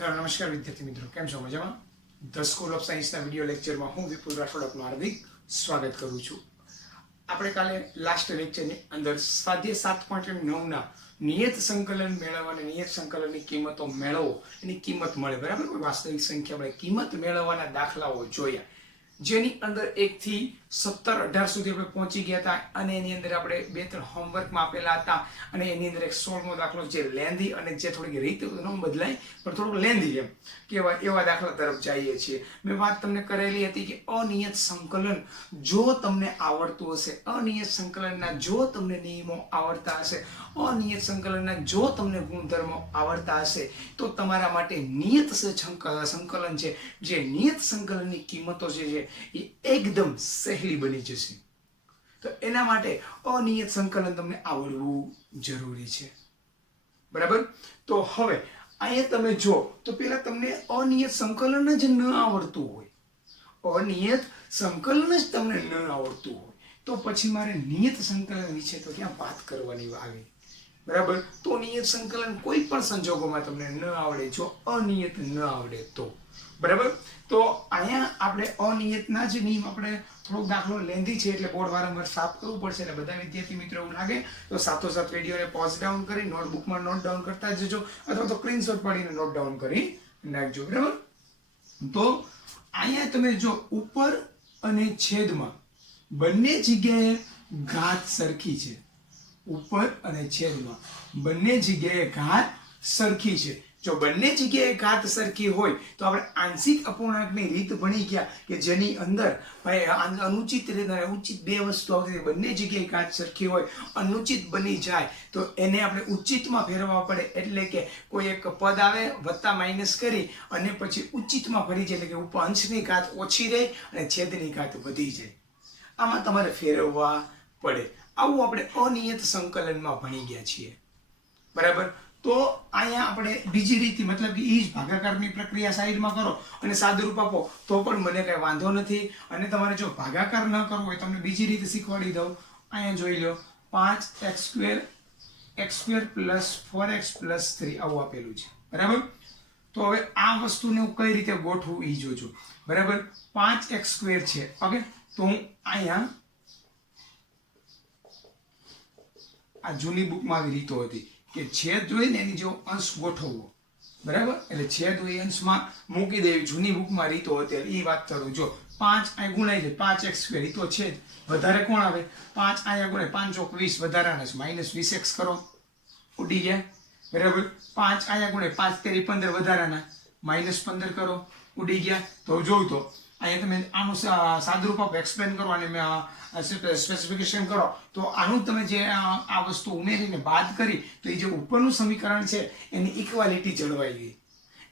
Hello નમસ્કાર વિદ્યાર્થી મિત્રો, કેમ છો? મજામાં? ધ સ્કૂલ ઓફ સાયન્સના વિડીયો લેક્ચરમાં હું વિપુલ રાઠોડ આપનું હાર્દિક સ્વાગત કરું છું. આપણે કાલે લાસ્ટ લેક્ચરની અંદર સ્વાધ્યાય 7.9ના નિયત સંકલન મેળવવા અને નિયત સંકલનની કિંમતો મેળવો, એની કિંમત મળે, બરાબર? વાસ્તવિક સંખ્યા મળે, કિંમત મેળવવાના દાખલાઓ જોયા, જેની અંદર 1 થી 17, 18 સુધી આપણે પહોંચી ગયા હતા. અને એની અંદર આપણે 2-3 હોમવર્કમાં આપેલા હતા. અને એની અંદર એક 16મો દાખલો જે લેન્ધી અને જે થોડીક રીત ન બદલાય પણ થોડુંક લેન્ધી એમ કેવા એવા દાખલા તરફ જઈએ છીએ. મેં વાત તમને કરેલી હતી કે અનિયત સંકલન જો તમને આવડતું હશે, અનિયત સંકલનના જો તમને નિયમો આવડતા હશે, અનિયત સંકલનના જો તમને ગુણધર્મો આવડતા હશે, તો તમારા માટે નિયત સંકલન છે, જે નિયત સંકલનની કિંમતો છે એ એકદમ સહેલી બની જશે. તો એના માટે અનિયત સંકલન તમને આવડવું જરૂરી છે, બરાબર? તો હવે અહીંયા તમે જો તો પેલા તમને અનિયત સંકલન જ ન આવડતું હોય, અનિયત સંકલન જ તમને ન આવડતું હોય, તો પછી મારે નિયત સંકલન વિશે તો ક્યાં વાત કરવાની આવે, બરાબર? તો નિયત સંકલન કોઈ પણ સંજોગોમાં તમને ન આવડે, જો અનિયત ન આવડે તો, બરાબર? તો અહીંયા આપણે અનિયતના જ નિયમ, આપણે થોડોક દાખલો લેન્ધી છે એટલે બોર્ડ વારંવાર સાફ કરવું પડશે. એટલે બધા વિદ્યાર્થી મિત્રો એવું લાગે તો સાથોસાથ વિડીયોને પોઝ ડાઉન કરી નોટબુકમાં નોટ ડાઉન કરતા જજો, અથવા તો સ્ક્રીનશોટ પાડીને નોટ ડાઉન કરી નાખજો, બરાબર? તો અહીંયા તમે જો ઉપર અને છેદમાં બંને જગ્યાએ ઘાત સરખી છે, ઉપર અને છેદમાં બંને જગ્યાએ ઘાત સરખી છે. જો બંને જગ્યાએ ઘાત સરખી હોય તો આપણે આંશિક અપૂર્ણાંકની રીત ભણી ગયા કે જેની અંદર ભાઈ અનુચિત રીત અને ઉચિત બે વસ્તુ આવતી, બંને જગ્યાએ ઘાત સરખી હોય, અનુચિત બની જાય તો એને આપણે ઉચિતમાં ફેરવવા પડે. એટલે કે કોઈ એક પદ આવે વત્તા માઇનસ કરી અને પછી ઉચિતમાં ફરી જાય, એટલે કે ઉપર અંશની ઘાત ઓછી રહે અને છેદની ઘાત વધી જાય, આમાં તમારે ફેરવવા પડે. આવું આપણે અનિયત સંકલનમાં ભણી ગયા છીએ, બરાબર? તો અહીંયા આપણે બીજી રીત, મતલબ કે ઈ જ ભાગાકારની પ્રક્રિયા સાઈડમાં કરો અને સાદુરૂપ આપો તો પણ મને કઈ વાંધો નથી. અને તમારે જો ભાગાકાર ન કરવો હોય તમને બીજી રીતે શીખવાડી દઉં. અહીંયા જોઈ લો, 5x² x² + 4x + 3 આવું આપેલું છે, બરાબર? તો હવે આ વસ્તુને હું કઈ રીતે ગોઠવું ઈ જોજો, બરાબર? 5x² છે, ઓકે? તો હું અહીંયા આ જૂની બુકમાં આવી રીતો હતી કે છેદ જોઈને એની જેવો અંશ ગોઠવવો, બરાબર? એટલે છેદ હોય અંશમાં મૂકી દેવી, જૂની બુકમાં રીતો હતી એ વાત કરું. જો 5 અહીં ગુણાઈ જાય, 5x², એ તો છેદ વધારે કોણ આવે? 5 અહીંયા ગુણાય, 5 ચોક 20 વધારાના છે, -20x કરો, ઉડી ગયા, બરાબર? 5 અહીંયા ગુણાય, 5 તેરી 15 વધારાના, -15 કરો, ઉડી ગયા. તો જોઉં તો અહીંયા તમે આનું સાદુરૂપ આપો, એક્સપ્લેન કરો અને સ્પેસિફિકેશન કરો, તો આનું તમે જે આ વસ્તુ ઉમેરીને બાદ કરી તો એ જે ઉપરનું સમીકરણ છે એની ઇક્વાલિટી જળવાઈ ગઈ.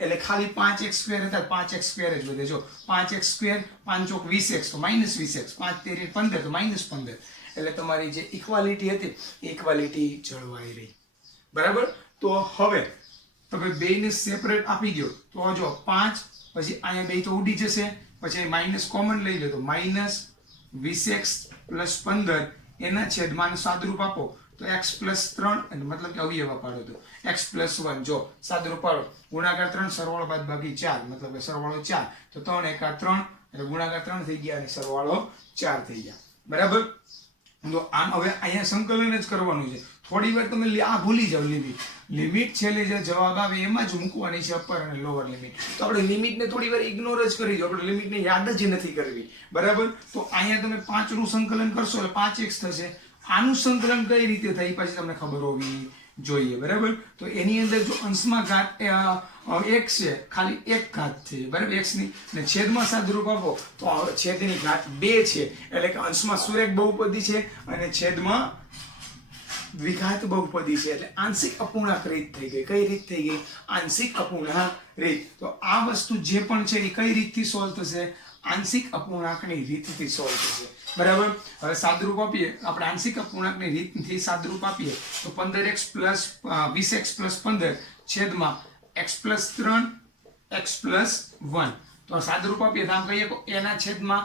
એટલે ખાલી 5x² હતા, 5x² જ વધે. જો 5x², 5 ચોક 20x તો -20x, 5 તેરી 15 તો -15. એટલે તમારી જે ઇક્વાલિટી હતી એ ઇક્વાલિટી જળવાઈ રહી, બરાબર? તો હવે તમે બેને સેપરેટ આપી દો તો જો 5 પછી અહીંયા બે તો ઉડી જશે, પછી માઇનસ કોમન લઈ લો તો -20x + 15 એના છેદમાં સાદુરૂપ આપો તો x + 3, મતલબ કે અવયવ પાડો તો x + 1. જો સાદુરૂપ પાડો, ગુણાકાર 3 સરવાળો બાદબાકી 4, મતલબ કે સરવાળો 4, તો 3 × 3 એટલે ગુણાકાર 3 થઈ ગયા અને સરવાળો 4 થઈ ગયા, બરાબર? તો આમ હવે અહીંયા સંકલન જ કરવાનું છે. થોડી વાર તમે આ ભૂલી જાવ, લિમિટ છેલ્લે જે જવાબ આવે એમાં જ મૂકવાની છે, અપર અને લોઅર લિમિટ. તો આપણે લિમિટને થોડી વાર ઇગ્નોર જ કરી દો, આપણે લિમિટને યાદ જ નથી કરવી, બરાબર? તો અહીંયા તમે 5 નું સંકલન કરશો એટલે 5x થશે. આનું સંકલન કઈ રીતે થાય પછી તમને ખબર હોવી જોઈએ, બરાબર? તો એની અંદર જો અંશમાં ઘાત 1 છે, ખાલી એક ઘાત છે, બરાબર? x ની, અને છેદમાં સાદુરૂપ આપો તો છેદની ઘાત 2 છે, એટલે કે અંશમાં સુરેખ બહુપદી છે અને છેદમાં દ્વિઘાત બહુપદી છે. એટલે આંશિક અપૂર્ણાંક રીત થઈ ગઈ. કઈ રીત થઈ ગઈ? આંશિક અપૂર્ણાંક રીત. તો આ વસ્તુ જે પણ છે એ કઈ રીતથી સોલ્વ થશે? આંશિક અપૂર્ણાંકની રીતથી સોલ્વ થશે, બરાબર? હવે સાદુરૂપ આપીએ, આપણે આંશિક અપૂર્ણાંકની રીતથી સાદુરૂપ આપીએ તો 15x + 20x + 15 છેદમાં x + 3 x + 1. તો સાદુરૂપ આપીએ તો આમ કહીએ કે a ના છેદમાં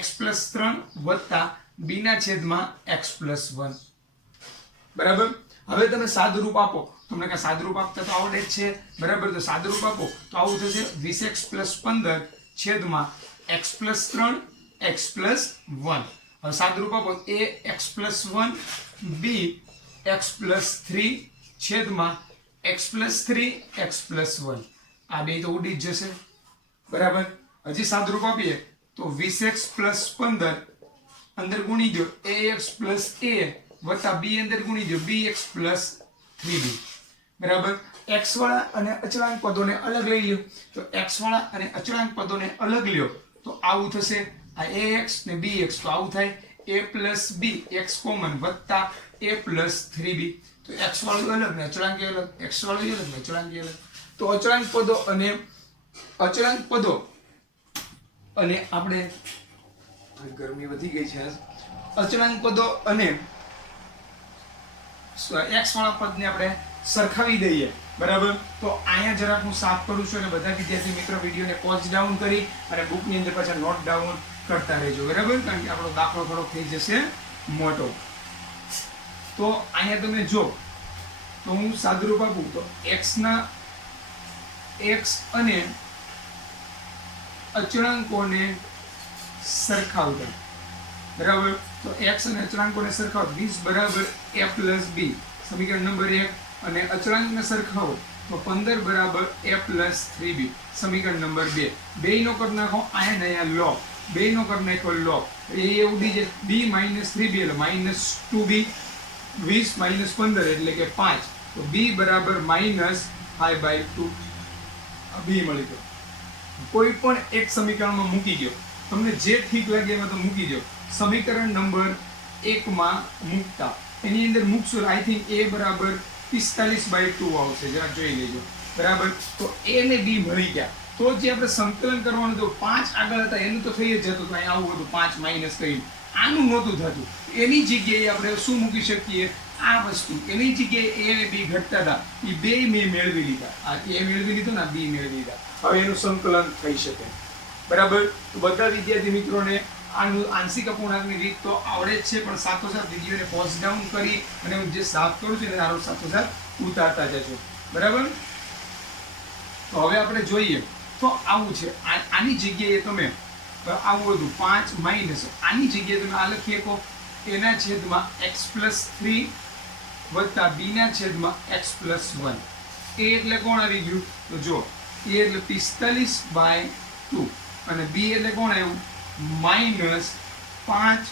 x + 3 વત્તા b ના છેદમાં x + 1, બરાબર? હવે તમે સાદુરૂપ આપો તમને કાંઈ સાદરૂપ આપતા તો આવડે જ છે, બરાબર. તો સાદરૂપ આપો તો આવું થશે 20x + 15 છેદમાં x + 3 x + 1. હવે સાદરૂપ આપો a x + 1 b x + 3 છેદમાં x + 3 x + 1. આ બે તો ઉડી જ જશે, બરાબર. હજી સાદરૂપ આપીએ તો 20x + 15 અંદર ગુણી દો ax + a વત્તા b અંદર ગુણી દો bx + 3b, બરાબર. x વાળા અને અચળાંક પદોને અલગ લઈ લ્યો તો x વાળા અને અચળાંક પદોને અલગ લ્યો તો આવું થશે. આ ax ને bx તો આવું થાય a + b x કોમન વત્તા a + 3b. તો x વાળું અલગ ને અચળાંક અલગ, x વાળું અલગ ને અચળાંક અલગ. તો અચળાંક પદો અને આપણે ગરમી વધી ગઈ છે, અચળાંક પદો અને x વાળા પદને આપણે સરખાવી દઈએ, બરાબર. તો અહીંયા જરાક હું સાફ કરું છું અને બધા વિદ્યાર્થી મિત્રો વિડીયોને પોઝ ડાઉન કરી અને બુકની અંદર પાછા નોટ ડાઉન કરતા રહેજો, બરાબર. કારણ કે આપણો દાખલો થોડો થઈ જશે મોટો. તો અહીંયા તમે જો તો હું સાદરૂપ આપું તો x અને અચળાંકોને સરખાવતા, બરાબર. તો x અને અચળાંકોને સરખાવો 20 બરાબર a + b સમીકરણ નંબર 1 અને અચળાંકને સરખાવો તો 15 બરાબર a + 3b સમીકરણ નંબર 2. બેયનો કરી નાખો અહીંયા લો, બેયનો કરી નાખો લો, એ ઉડી જાય b - 3b એટલે -2b 20 - 15 એટલે કે 5. તો b બરાબર -5/2 b મળી ગયો. કોઈ પણ એક સમીકરણમાં મૂકી દો, તમને જે ઠીક લાગે એમાં તો મૂકી દો. સમીકરણ નંબર 1 માં મૂકતા એની અંદર મૂકશો આઈ થિંક a બરાબર 45/2 આવશે, જરા જોઈ લેજો, બરાબર. તો a ને b મળી ગયા. તો જે આપણે સંકલન કરવાનું તો 5 આગળ હતા એનું તો થઈ જ જતું, તો અહીં આવું હતું 5 માઈનસ કરીને, આનું નહોતું થતું. એની જગ્યાએ આપણે શું મૂકી શકીએ, આ વસ્તુ. એની જગ્યાએ a અને b ઘટતા હતા એ બે મેં મેળવી લીધા, આ a મેળવી લીધો ને b મેળવી લીધા. હવે એનું સંકલન થઈ શકે, બરાબર. તો બધા વિદ્યાર્થી મિત્રોને આનું આંશિક અપૂર્ણાંકની રીત તો આવડે જ છે, પણ સાથોસાથ વિડીયોને પોઝ ડાઉન કરી અને હું જે સાફ કરું છું એને આરો સાથોસાથ ઉતારતા જજો, બરાબર. તો હવે આપણે જોઈએ તો આવું છે. આની જગ્યાએ તમે આવું બધું 5 માઈનસ આની જગ્યાએ તમે આ લખી શકો એના છેદમાં x + 3 વત્તા b ના છેદમાં x + 1. a એટલે કોણ આવી ગયું તો જો a એટલે 45/2 અને b એટલે કોણ આવ્યું -5,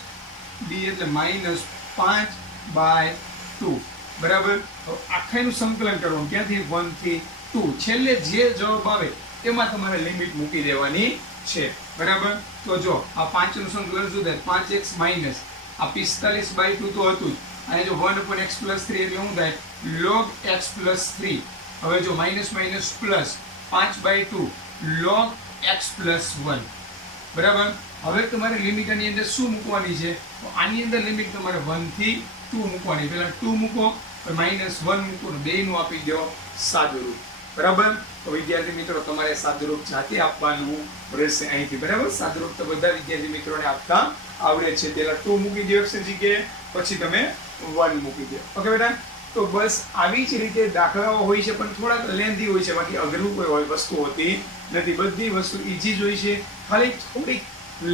b એટલે -5/2, બરાબર. તો આખાનું સંકલન કરવાનું ક્યાંથી 1 થી 2, છેલ્લે જે જવાબ આવે એમાં તમારે લિમિટ મૂકી દેવાની છે, બરાબર. તો જો આ 5 નું સંકલન શું થાય 5x માઈનસ આ 45/2 તો હતું જ, અને જો 1/x + 3 એટલે શું થાય log x + 3. હવે જો minus minus plus 5/2 log x + 1, બરાબર. હવે તમારે લિમિટ આની અંદર શું મૂકવાની છે તો આની અંદર લિમિટ તમારે 1 થી 2 મૂકવાની. પહેલા 2 મૂકો પછી -1 મૂકો ને બેયનું આપી દો સાદુરૂપ, બરાબર. તો વિદ્યાર્થી મિત્રો તમારે સાદુરૂપ જાતે આપવાનું રહેશે અહીંથી, બરાબર. સાદુરૂપ તો બધા વિદ્યાર્થી મિત્રોને આપતા આવડે છે. પહેલા 2 મૂકી દો x ની જગ્યાએ, પછી તમે 1 મૂકી દો. ઓકે બેટા. તો બસ આવી જ રીતે દાખલાઓ હોય છે, પણ થોડાક લેન્ધી હોય છે, બાકી અઘરું કોઈ વસ્તુ હોતી નથી. બધી વસ્તુ ઈઝી જ હોય છે, ખાલી થોડીક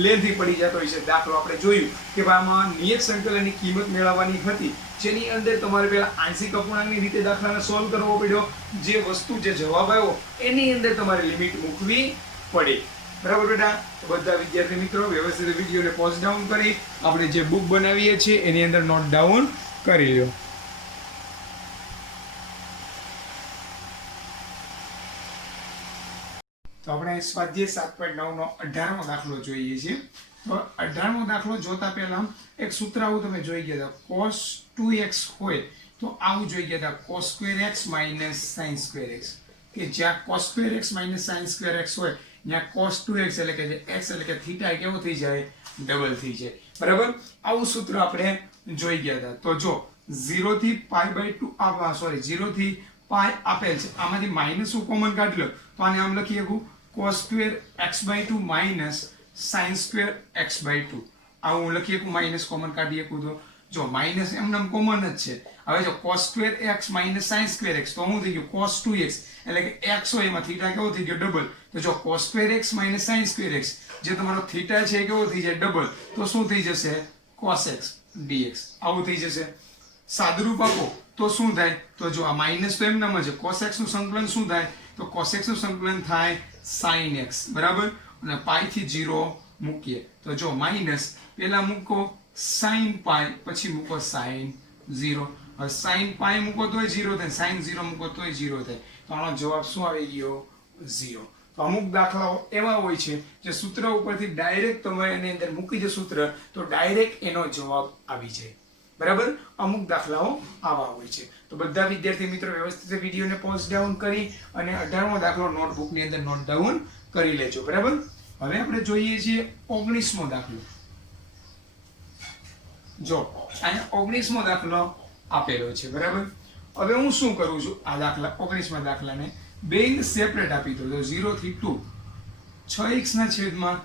લેન્ધી પડી જતો હોય છે. દાખલો આપણે જોયું કે આમાં નિયત સંકલનની કિંમત મેળવવાની હતી, જેની અંદર તમારે પહેલા આંશિક અપૂર્ણાંકની રીતે દાખલાને સોલ્વ કરવો પડ્યો. જે વસ્તુ જે જવાબ આવ્યો એની અંદર તમારે લિમિટ મૂકવી પડે, બરાબર બેટા. તો બધા વિદ્યાર્થી મિત્રો વ્યવસ્થિત વિડીયોને પોઝ ડાઉન કરી આપણે જે બુક બનાવીએ છીએ એની અંદર નોટ ડાઉન કરી લો. તો આપણે સ્વાધ્યાય 7.9 નો 18મો દાખલો જોઈએ છીએ. તો 18મો દાખલો જોતા પહેલા એક સૂત્ર આવું તમે જોઈ ગયા હતા, cos 2x હોય તો આવું જોઈ ગયા હતા cos2x - sin2x, કે જ્યાં cos2x - sin2x હોય ત્યાં cos2x એટલે કે x એટલે કે થીટા કેવો થઈ જાય ડબલ થઈ જાય, બરાબર. આવું સૂત્ર આપણે જોઈ ગયા હતા. તો જો 0 થી π/2 0 થી π આપેલ છે, આમાંથી માઈનસ કોમન કાઢી લો તો આને આમ લખી શકું cos2x/2 - sin2x/2. આવું લખી શકું, માઈનસ કોમન કાઢી શકું તો જો માઇનસ એમનેમ કોમન જ છે. હવે જો cos square x minus sin square x તો શું થઈ ગયું cos 2x, એટલે કે x હોય એમાં થીટા કેવો થઈ ગયો ડબલ. તો જો cos square x minus sin square x, જે તમારો થીટા છે કેવો થઈ જાય ડબલ, તો શું થઈ જશે cos x dx. આવું થઈ જશે. સાદુરૂપ આપો તો શું થાય, તો જો આ માઇનસ તો એમનામ જ છે, cos x નું સંકલન શું થાય, તો cos x નું સંકલન થાય sin x, બરાબર. અને પાઈ થી 0 મૂકીએ તો જો માઇનસ પેલા મૂકો sin પાઈ, પછી મૂકો sin 0. હવે sin પાઈ મૂકો તોય 0 થાય, sin 0 મૂકો તોય 0 થાય. તો આનો જવાબ શું આવી ગયો 0. તો અમુક દાખલાઓ એવા હોય છે જે સૂત્ર ઉપરથી ડાયરેક્ટ તમે એની અંદર મૂકી દો સૂત્ર, તો ડાયરેક્ટ એનો જવાબ આવી જાય, બરાબર. અમુક દાખલાઓ આવા હોય છે. તો બધા વિદ્યાર્થી મિત્રો વ્યવસ્થિત વિડીયોને પોઝ ડાઉન કરી અને 18મો દાખલો નોટબુકની અંદર નોટ ડાઉન કરી લેજો, બરાબર. હવે આપણે જોઈએ છીએ 19મો દાખલો. જો અહીંયા 19મો દાખલો આપેલો છે, બરાબર. હવે હું શું કરું છું, આ દાખલા 19મા દાખલાને બેને સેપરેટ આપી દો. 0 થી 2 6x ના છેદમાં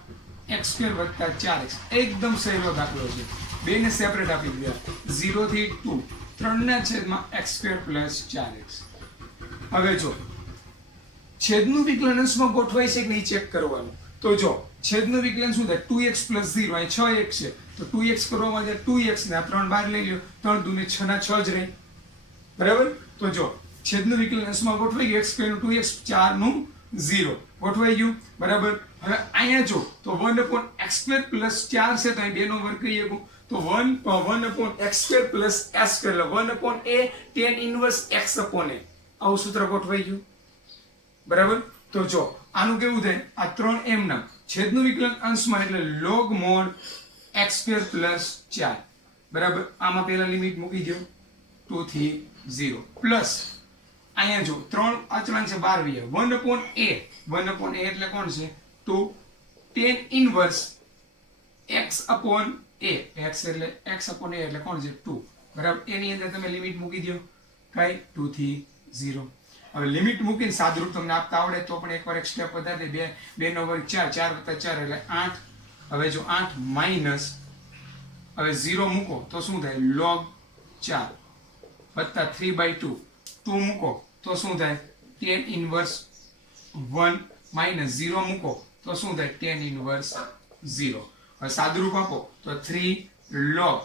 x² વત્તા 4x, એકદમ સહેલો દાખલો છે. બેને સેપરેટ આપી દીધા. 0 થી 2 3 ના છેદમાં x² પ્લસ 4x. હવે જો છેદનું વિકલન અંશમાં ગોઠવાય છે કે નહીં ચેક કરવાનું. તો જો છેદનું વિકલન શું થાય 2x પ્લસ 0, અહીં 6x છે તો 2x કરવા માટે 2x ને આ 3 બહાર લઈ લ્યો, 3 દુને 6 ના 6 જ રહે, બરાબર. તો જો છેદનું વિકલન અંશમાં ગોઠવાઈ ગયું, x² નું 2x, 4 નું 0 ગોઠવાઈ ગયું, બરાબર. હવે અહીંયા જો તો 1/x² પ્લસ 4 છે તો અહીં 2 નો વર્ગ કરી શકું, તો 1/x² પ્લસ s², એટલે 1/a tan inverse x upon a, આવું સૂત્ર ગોઠવાઈ ગયું, બરાબર. તો જો આનું કેવું થાય, આ 3 એમના છેદનું વિકલન અંશમાં એટલે log mod x² પ્લસ 4, બરાબર. આમાં પહેલા લિમિટ મૂકી દો 2 થી 0 પ્લસ અહીંયા જો 3 અચળાંક છે 12 1/a એટલે કોણ છે 2 tan inverse x upon a, x એટલે x upon a એટલે કોણ છે 2, બરાબર. એની અંદર તમે લિમિટ મૂકી દો કઈ 2 થી 0. હવે લિમિટ મૂકીને સાદુરૂપ તમને આપતા આવડે તો પણ એકવાર એક સ્ટેપ વધારી દે. 2 નો વર્ગ 4, 4 વત્તા 4 એટલે 8. હવે જો 8 માઇનસ હવે 0 મૂકો તો શું થાય log 4 વત્તા 3/2, 2 મૂકો તો શું થાય tan ઇન્વર્સ 1 માઇનસ 0 મૂકો તો શું થાય tan ઇન્વર્સ 0. હવે સાદુરૂપ આપો તો 3 log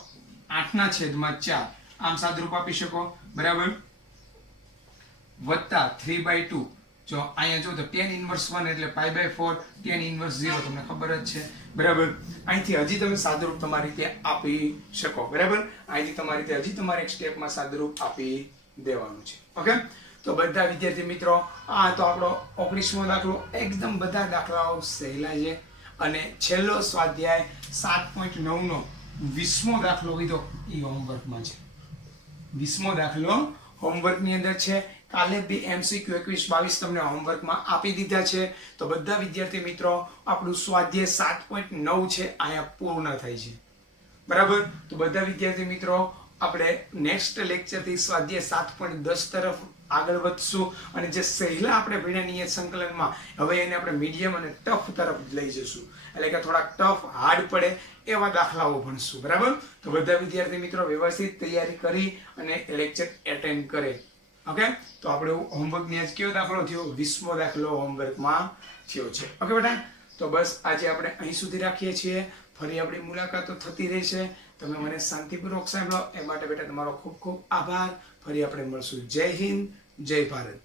8 ના છેદમાં 4, આમ સાદુરૂપ આપી શકો, બરાબર. વત્તા 3/2, જો અહીંયા જો તો tan ઇન્વર્સ 1 એટલે π/4 tan ઇન્વર્સ 0 તમને ખબર જ છે, બરાબર. અહીંથી હજી તમે સાદુરૂપ તમારી રીતે આપી શકો, બરાબર. અહીંથી તમારી રીતે હજી તમારે એક સ્ટેપમાં સાદુરૂપ આપી દેવાનું છે, ઓકે. તો બધા વિદ્યાર્થી મિત્રો આ તો આપણો 19મો દાખલો, એકદમ બધા દાખલાઓ સહેલા છે. અને છેલ્લો સ્વાધ્યાય 7.9 નો 20મો દાખલો કીધો એ હોમવર્કમાં છે. 20મો દાખલો હોમવર્કની અંદર છે. કાલે બી MCQ 21-22 તમને હોમવર્કમાં આપી દીધા છે. તો બધા વિદ્યાર્થી મિત્રો આપણું સ્વાધ્યાય 7.9 છે અહીંયા પૂર્ણ થાય છે, બરાબર. તો બધા વિદ્યાર્થી મિત્રો આપણે નેક્સ્ટ લેક્ચરથી સ્વાધ્યાય 7.10 તરફ આગળ વધશું અને જે સહેલા આપણે ભણ્યા નિયત સંકલનમાં હવે એને આપણે મીડિયમ અને ટફ તરફ લઈ જશું, એટલે કે થોડાક ટફ હાર્ડ પડે એવા દાખલાઓ ભણશું, બરાબર. તો બધા વિદ્યાર્થી મિત્રો વ્યવસ્થિત તૈયારી કરી અને લેક્ચર એટેન્ડ કરે, ઓકે. તો આપણે હોમવર્કની આજ કયો દાખલો થયો 20મો દાખલો હોમવર્કમાં થયો છે, ઓકે બેટા. તો બસ આજે આપણે અહીં સુધી રાખીએ છીએ. ફરી આપણી મુલાકાતો થતી રહેશે. તમે મને શાંતિપૂર્વક સાંભળો એ માટે બેટા તમારો ખૂબ ખૂબ આભાર. ફરી આપણે મળશું. જય હિન્દ, જય ભારત.